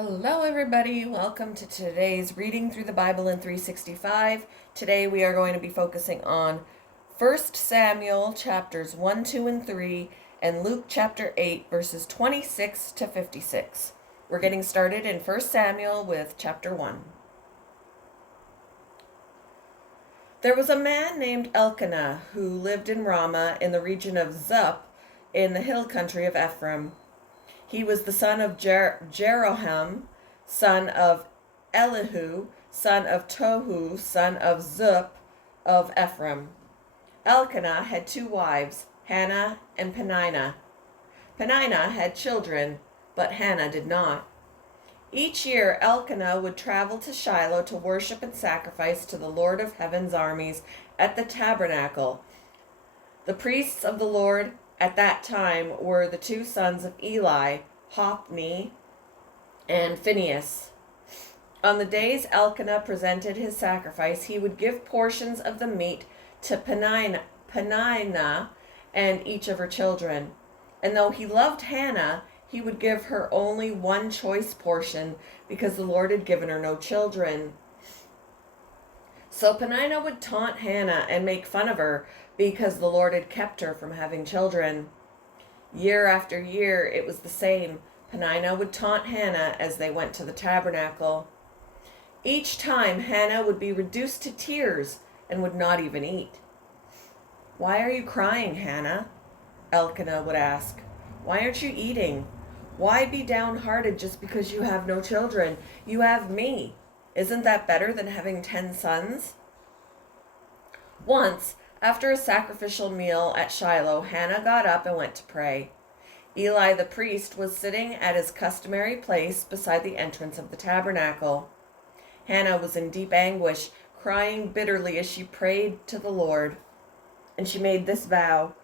Hello, everybody. Welcome to today's Reading Through the Bible in 365. Today we are going to be focusing on 1 Samuel chapters 1, 2, and 3, and Luke chapter 8, verses 26 to 56. We're getting started in 1 Samuel with chapter 1. There was a man named Elkanah who lived in Ramah in the region of Zup in the hill country of Ephraim. He was the son of Jeroham, son of Elihu, son of Tohu, son of Zup of Ephraim. Elkanah had two wives, Hannah and Peninnah. Peninnah had children, but Hannah did not. Each year Elkanah would travel to Shiloh to worship and sacrifice to the Lord of Heaven's armies at the tabernacle. The priests of the Lord at that time were the two sons of Eli, Hophni and Phinehas. On the days Elkanah presented his sacrifice, he would give portions of the meat to Peninnah and each of her children. And though he loved Hannah, he would give her only one choice portion because the Lord had given her no children. So Peninnah would taunt Hannah and make fun of her because the Lord had kept her from having children. Year after year, it was the same. Peninnah would taunt Hannah as they went to the tabernacle. Each time, Hannah would be reduced to tears and would not even eat. "Why are you crying, Hannah?" Elkanah would ask. "Why aren't you eating? Why be downhearted just because you have no children? You have me. Isn't that better than having 10 sons?" Once, after a sacrificial meal at Shiloh, Hannah got up and went to pray. Eli the priest was sitting at his customary place beside the entrance of the tabernacle. Hannah was in deep anguish, crying bitterly as she prayed to the Lord. And she made this vow: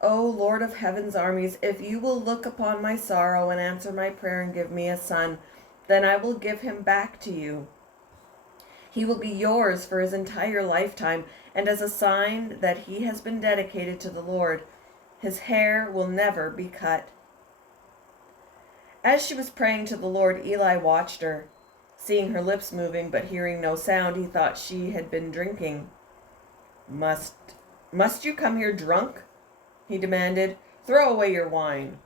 "O Lord of Heaven's armies, if you will look upon my sorrow and answer my prayer and give me a son, then I will give him back to you. He will be yours for his entire lifetime, and as a sign that he has been dedicated to the Lord, his hair will never be cut." As she was praying to the Lord, Eli watched her. Seeing her lips moving but hearing no sound, he thought she had been drinking. Must you come here drunk?" he demanded. "Throw away your wine."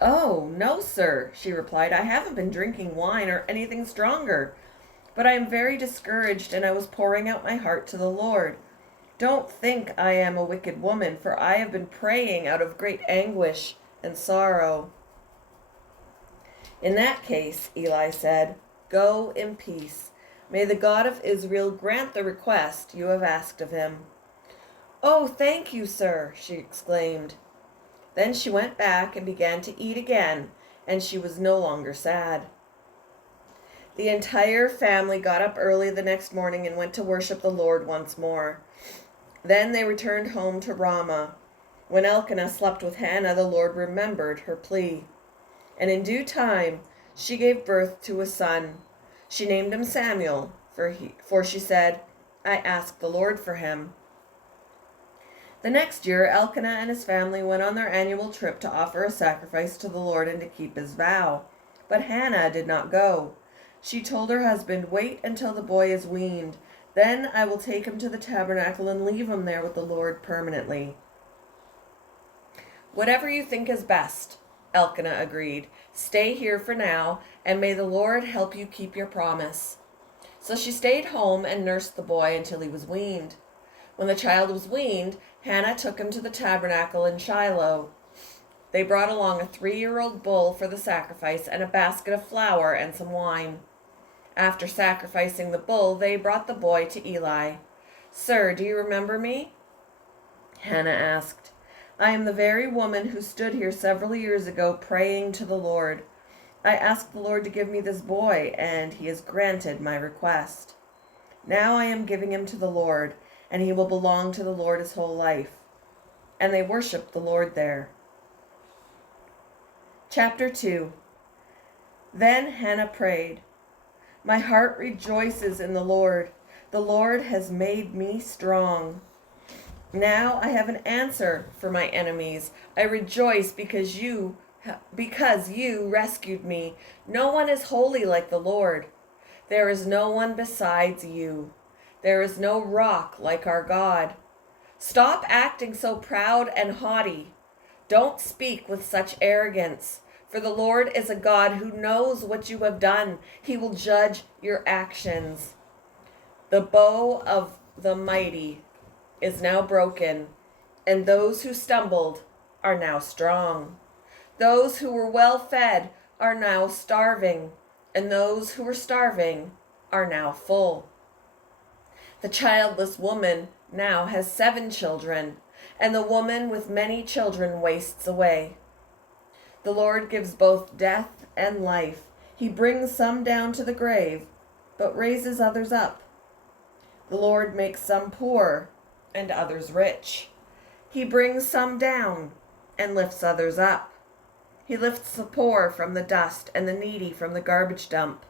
"Oh, no, sir," she replied. "I haven't been drinking wine or anything stronger. But I am very discouraged, and I was pouring out my heart to the Lord. Don't think I am a wicked woman, for I have been praying out of great anguish and sorrow." "In that case," Eli said, "go in peace. May the God of Israel grant the request you have asked of him." "Oh, thank you, sir," she exclaimed. Then she went back and began to eat again, and she was no longer sad. The entire family got up early the next morning and went to worship the Lord once more. Then they returned home to Ramah. When Elkanah slept with Hannah, the Lord remembered her plea. And in due time, she gave birth to a son. She named him Samuel, for she said, "I asked the Lord for him." The next year, Elkanah and his family went on their annual trip to offer a sacrifice to the Lord and to keep his vow. But Hannah did not go. She told her husband, "Wait until the boy is weaned. Then I will take him to the tabernacle and leave him there with the Lord permanently." "Whatever you think is best," Elkanah agreed. "Stay here for now, and may the Lord help you keep your promise." So she stayed home and nursed the boy until he was weaned. When the child was weaned, Hannah took him to the tabernacle in Shiloh. They brought along a 3-year-old bull for the sacrifice and a basket of flour and some wine. After sacrificing the bull, they brought the boy to Eli. "Sir, do you remember me?" Hannah asked. "I am the very woman who stood here several years ago praying to the Lord. I asked the Lord to give me this boy, and he has granted my request. Now I am giving him to the Lord, and he will belong to the Lord his whole life." And they worshiped the Lord there. Chapter 2. Then Hannah prayed, "My heart rejoices in the Lord. The Lord has made me strong. Now I have an answer for my enemies. I rejoice because you because you rescued me. No one is holy like the Lord. There is no one besides you. There is no rock like our God. Stop acting so proud and haughty. Don't speak with such arrogance, for the Lord is a God who knows what you have done. He will judge your actions. The bow of the mighty is now broken, and those who stumbled are now strong. Those who were well fed are now starving, and those who were starving are now full. The childless woman now has 7 children, and the woman with many children wastes away. The Lord gives both death and life. He brings some down to the grave, but raises others up. The Lord makes some poor and others rich. He brings some down and lifts others up. He lifts the poor from the dust and the needy from the garbage dump.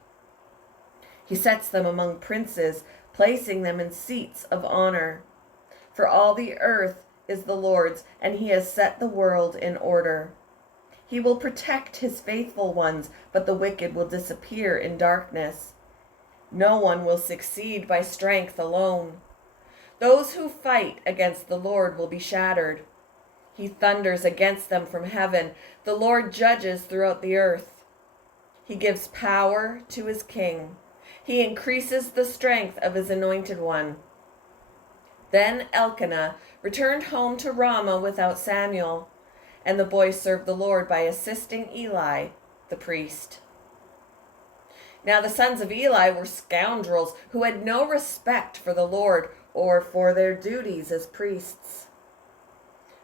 He sets them among princes, placing them in seats of honor. For all the earth is the Lord's, and he has set the world in order. He will protect his faithful ones, but the wicked will disappear in darkness. No one will succeed by strength alone. Those who fight against the Lord will be shattered. He thunders against them from heaven. The Lord judges throughout the earth. He gives power to his king. He increases the strength of his anointed one. Then Elkanah returned home to Ramah without Samuel, and the boy served the Lord by assisting Eli, the priest. Now the sons of Eli were scoundrels who had no respect for the Lord or for their duties as priests.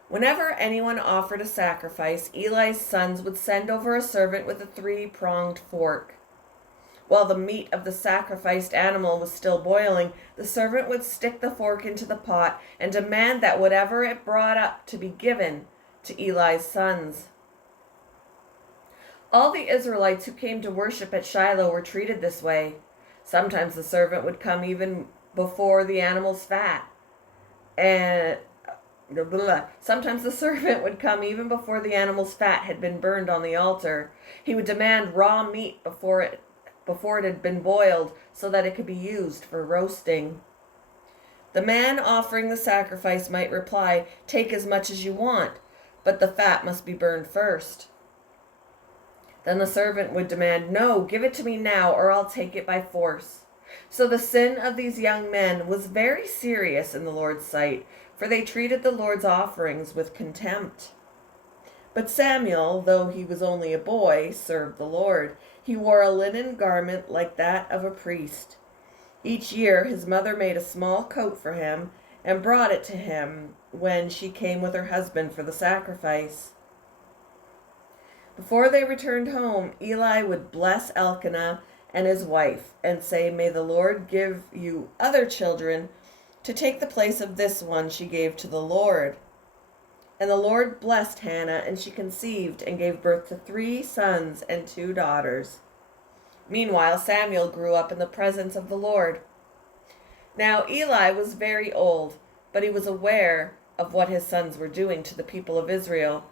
Whenever anyone offered a sacrifice, Eli's sons would send over a servant with a 3-pronged fork. While the meat of the sacrificed animal was still boiling, the servant would stick the fork into the pot and demand that whatever it brought up to be given to Eli's sons. All the Israelites who came to worship at Shiloh were treated this way. Sometimes the servant would come even before the animal's fat, and sometimes the servant would come even before the animal's fat had been burned on the altar. He would demand raw meat before it had been boiled so that it could be used for roasting. The man offering the sacrifice might reply, "Take as much as you want, but the fat must be burned first." Then the servant would demand, "No, give it to me now, or I'll take it by force." So the sin of these young men was very serious in the Lord's sight, for they treated the Lord's offerings with contempt. But Samuel, though he was only a boy, served the Lord. He wore a linen garment like that of a priest. Each year his mother made a small coat for him and brought it to him when she came with her husband for the sacrifice. Before they returned home, Eli would bless Elkanah and his wife and say, "May the Lord give you other children to take the place of this one she gave to the Lord." And the Lord blessed Hannah, and she conceived and gave birth to 3 sons and 2 daughters. Meanwhile, Samuel grew up in the presence of the Lord. Now Eli was very old, but he was aware of what his sons were doing to the people of Israel.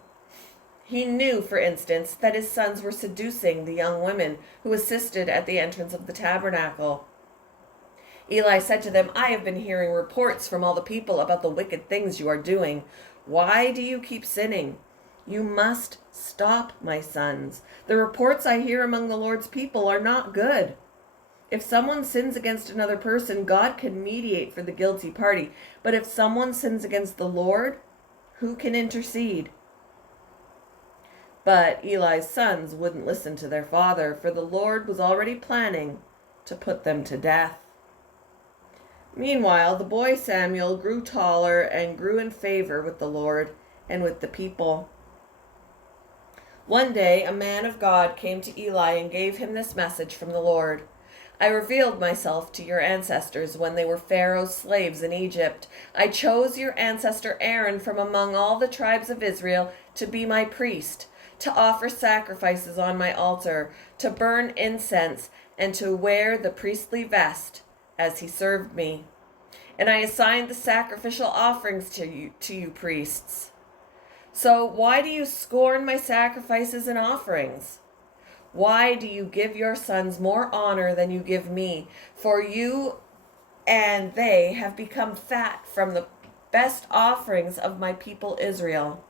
He knew, for instance, that his sons were seducing the young women who assisted at the entrance of the tabernacle. Eli said to them, "I have been hearing reports from all the people about the wicked things you are doing. Why do you keep sinning? You must stop, my sons. The reports I hear among the Lord's people are not good. If someone sins against another person, God can mediate for the guilty party. But if someone sins against the Lord, who can intercede?" But Eli's sons wouldn't listen to their father, for the Lord was already planning to put them to death. Meanwhile, the boy Samuel grew taller and grew in favor with the Lord and with the people. One day, a man of God came to Eli and gave him this message from the Lord. "I revealed myself to your ancestors when they were Pharaoh's slaves in Egypt. I chose your ancestor Aaron from among all the tribes of Israel to be my priest, to offer sacrifices on my altar, to burn incense, and to wear the priestly vest as he served me. And I assigned the sacrificial offerings to you priests. So why do you scorn my sacrifices and offerings? Why do you give your sons more honor than you give me? For you and they have become fat from the best offerings of my people Israel.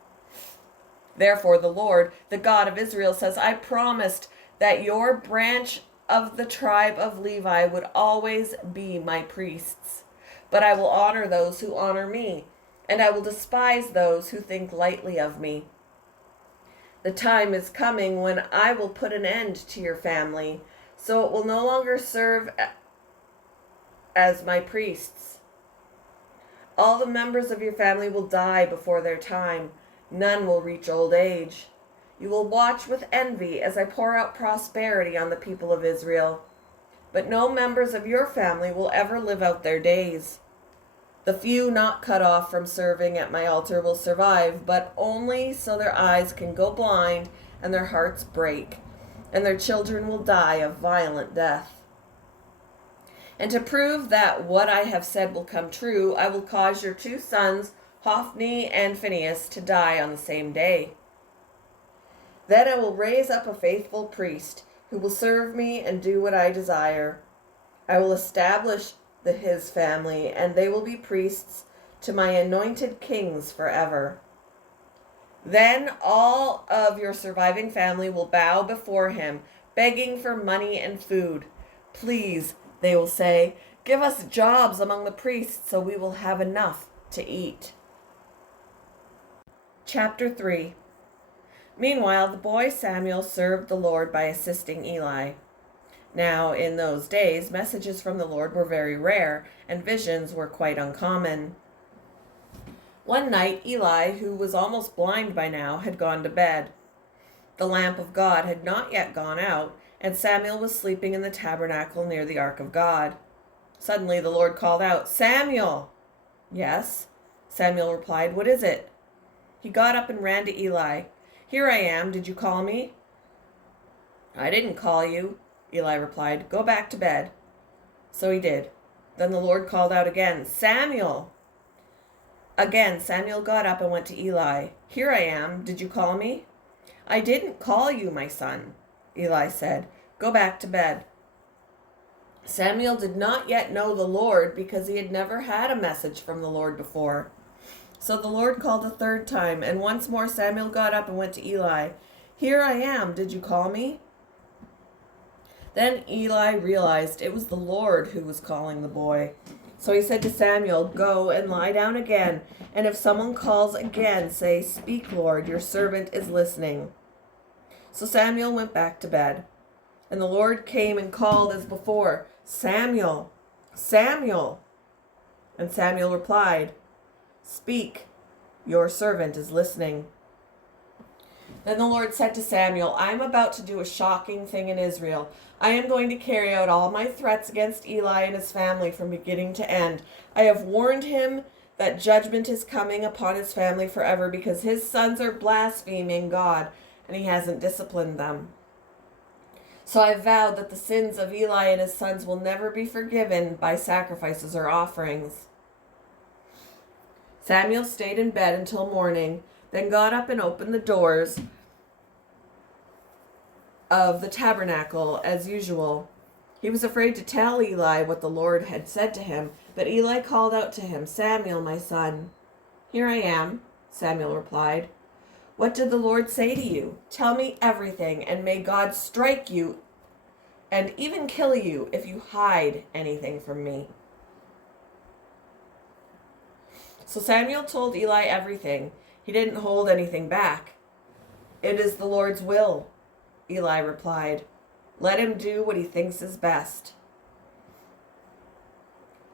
Therefore, the Lord, the God of Israel, says, I promised that your branch of the tribe of Levi would always be my priests. But I will honor those who honor me, and I will despise those who think lightly of me. The time is coming when I will put an end to your family, so it will no longer serve as my priests. All the members of your family will die before their time. None will reach old age. You will watch with envy as I pour out prosperity on the people of Israel. But no members of your family will ever live out their days. The few not cut off from serving at my altar will survive, but only so their eyes can go blind and their hearts break, and their children will die a violent death. And to prove that what I have said will come true, I will cause your 2 sons, Hophni and Phinehas, to die on the same day. Then I will raise up a faithful priest who will serve me and do what I desire. I will establish his family, and they will be priests to my anointed kings forever. Then all of your surviving family will bow before him, begging for money and food. Please, they will say, give us jobs among the priests so we will have enough to eat. Chapter 3. Meanwhile, the boy Samuel served the Lord by assisting Eli. Now, in those days, messages from the Lord were very rare, and visions were quite uncommon. One night, Eli, who was almost blind by now, had gone to bed. The lamp of God had not yet gone out, and Samuel was sleeping in the tabernacle near the ark of God. Suddenly the Lord called out, Samuel! Yes, Samuel replied, what is it? He got up and ran to Eli. Here I am, did you call me? I didn't call you, Eli replied. Go back to bed. So he did. Then the Lord called out again, Samuel! Again, Samuel got up and went to Eli. Here I am, did you call me? I didn't call you, my son, Eli said. Go back to bed. Samuel did not yet know the Lord because he had never had a message from the Lord before. So the Lord called a 3rd time, and once more Samuel got up and went to Eli. Here I am, did you call me? Then Eli realized it was the Lord who was calling the boy. So he said to Samuel, Go and lie down again, and if someone calls again, say, Speak, Lord, your servant is listening. So Samuel went back to bed. And the Lord came and called as before, Samuel, Samuel. And Samuel replied, Speak, your servant is listening. Then the Lord said to Samuel, I am about to do a shocking thing in Israel. I am going to carry out all my threats against Eli and his family from beginning to end. I have warned him that judgment is coming upon his family forever because his sons are blaspheming God, and he hasn't disciplined them. So I vowed that the sins of Eli and his sons will never be forgiven by sacrifices or offerings. Samuel stayed in bed until morning, then got up and opened the doors of the tabernacle as usual. He was afraid to tell Eli what the Lord had said to him, but Eli called out to him, Samuel, my son. Here I am, Samuel replied. What did the Lord say to you? Tell me everything, and may God strike you and even kill you if you hide anything from me. So Samuel told Eli everything. He didn't hold anything back. It is the Lord's will, Eli replied. Let him do what he thinks is best.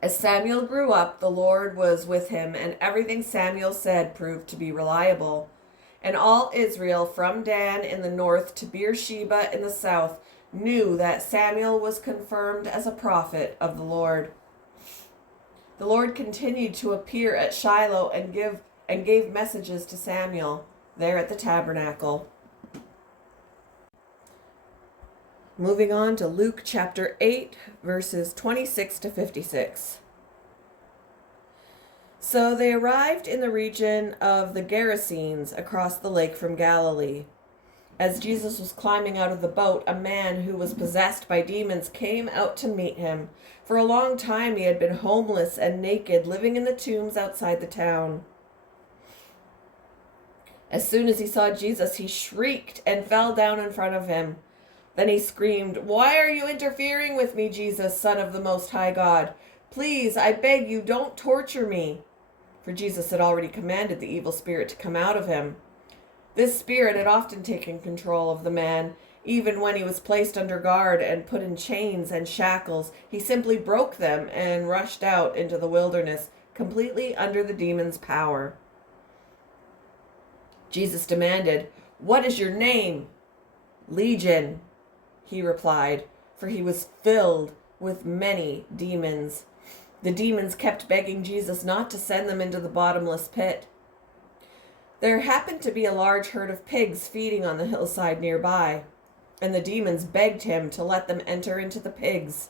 As Samuel grew up, the Lord was with him, and everything Samuel said proved to be reliable. And all Israel, from Dan in the north to Beersheba in the south, knew that Samuel was confirmed as a prophet of the Lord. The Lord continued to appear at Shiloh and gave messages to Samuel there at the tabernacle. Moving on to Luke chapter 8, verses 26 to 56. So they arrived in the region of the Gerasenes across the lake from Galilee. As Jesus was climbing out of the boat, a man who was possessed by demons came out to meet him. For a long time he had been homeless and naked, living in the tombs outside the town. As soon as he saw Jesus, he shrieked and fell down in front of him. Then he screamed, "Why are you interfering with me, Jesus, Son of the Most High God? Please, I beg you, don't torture me." For Jesus had already commanded the evil spirit to come out of him. This spirit had often taken control of the man. Even when he was placed under guard and put in chains and shackles, he simply broke them and rushed out into the wilderness, completely under the demon's power. Jesus demanded, "What is your name?" "Legion," he replied, for he was filled with many demons. The demons kept begging Jesus not to send them into the bottomless pit. There happened to be a large herd of pigs feeding on the hillside nearby, and the demons begged him to let them enter into the pigs.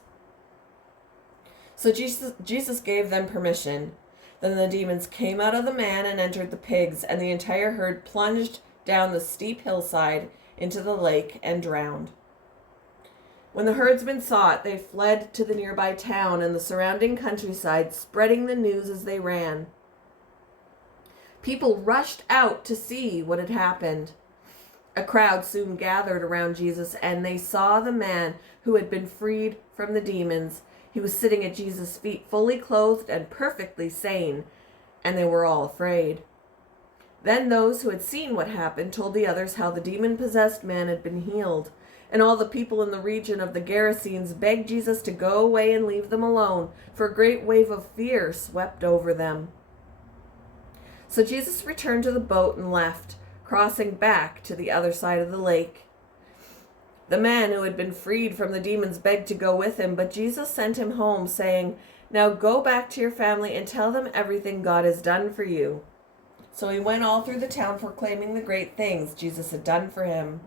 So Jesus gave them permission. Then the demons came out of the man and entered the pigs, and the entire herd plunged down the steep hillside into the lake and drowned. When the herdsmen saw it, they fled to the nearby town and the surrounding countryside, spreading the news as they ran. People rushed out to see what had happened. A crowd soon gathered around Jesus, and they saw the man who had been freed from the demons. He was sitting at Jesus' feet, fully clothed and perfectly sane, and they were all afraid. Then those who had seen what happened told the others how the demon-possessed man had been healed, and all the people in the region of the Gerasenes begged Jesus to go away and leave them alone, for a great wave of fear swept over them. So Jesus returned to the boat and left, crossing back to the other side of the lake. The man who had been freed from the demons begged to go with him, but Jesus sent him home, saying, "Now go back to your family and tell them everything God has done for you." So he went all through the town proclaiming the great things Jesus had done for him.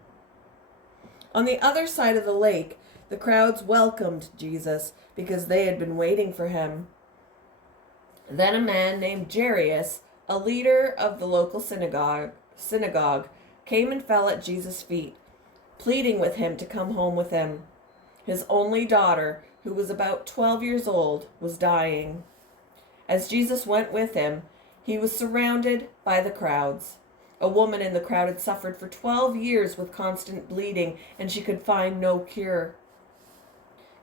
On the other side of the lake, the crowds welcomed Jesus because they had been waiting for him. Then a man named Jairus, a leader of the local synagogue, came and fell at Jesus' feet, pleading with him to come home with him. His only daughter, who was about 12 years old, was dying. As Jesus went with him, he was surrounded by the crowds. A woman in the crowd had suffered for 12 years with constant bleeding, and she could find no cure.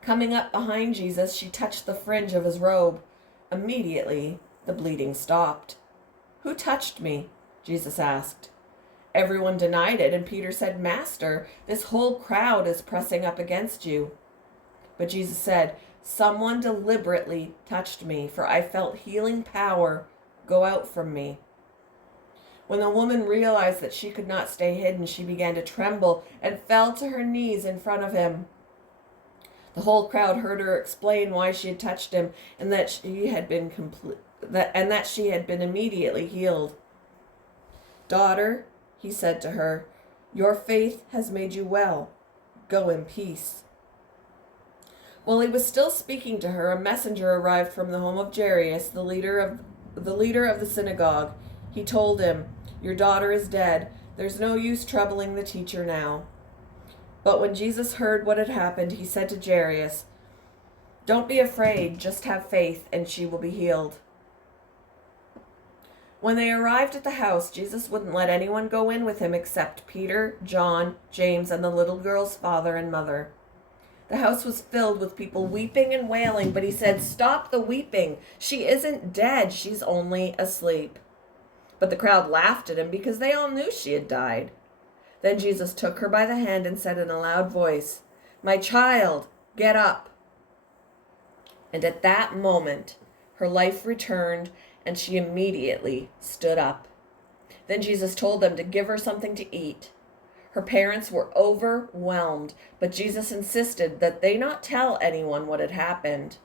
Coming up behind Jesus, she touched the fringe of his robe. Immediately, the bleeding stopped. "Who touched me?" Jesus asked. Everyone denied it, and Peter said, "Master, this whole crowd is pressing up against you." But Jesus said, "Someone deliberately touched me, for I felt healing power go out from me." When the woman realized that she could not stay hidden, she began to tremble and fell to her knees in front of him. The whole crowd heard her explain why she had touched him, and that she had been immediately healed. "Daughter," he said to her, "your faith has made you well. Go in peace." While he was still speaking to her, a messenger arrived from the home of Jairus, the leader of the synagogue. He told him, "Your daughter is dead. There's no use troubling the teacher now." But when Jesus heard what had happened, he said to Jairus, "Don't be afraid, just have faith, and she will be healed." When they arrived at the house, Jesus wouldn't let anyone go in with him except Peter, John, James, and the little girl's father and mother. The house was filled with people weeping and wailing, but he said, "Stop the weeping. She isn't dead. She's only asleep." But the crowd laughed at him because they all knew she had died. Then Jesus took her by the hand and said in a loud voice, "My child, get up." And at that moment, her life returned, and she immediately stood up. Then Jesus told them to give her something to eat. Her parents were overwhelmed, but Jesus insisted that they not tell anyone what had happened.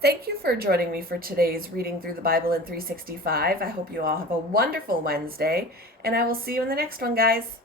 Thank you for joining me for today's Reading Through the Bible in 365. I hope you all have a wonderful Wednesday, and I will see you in the next one, guys.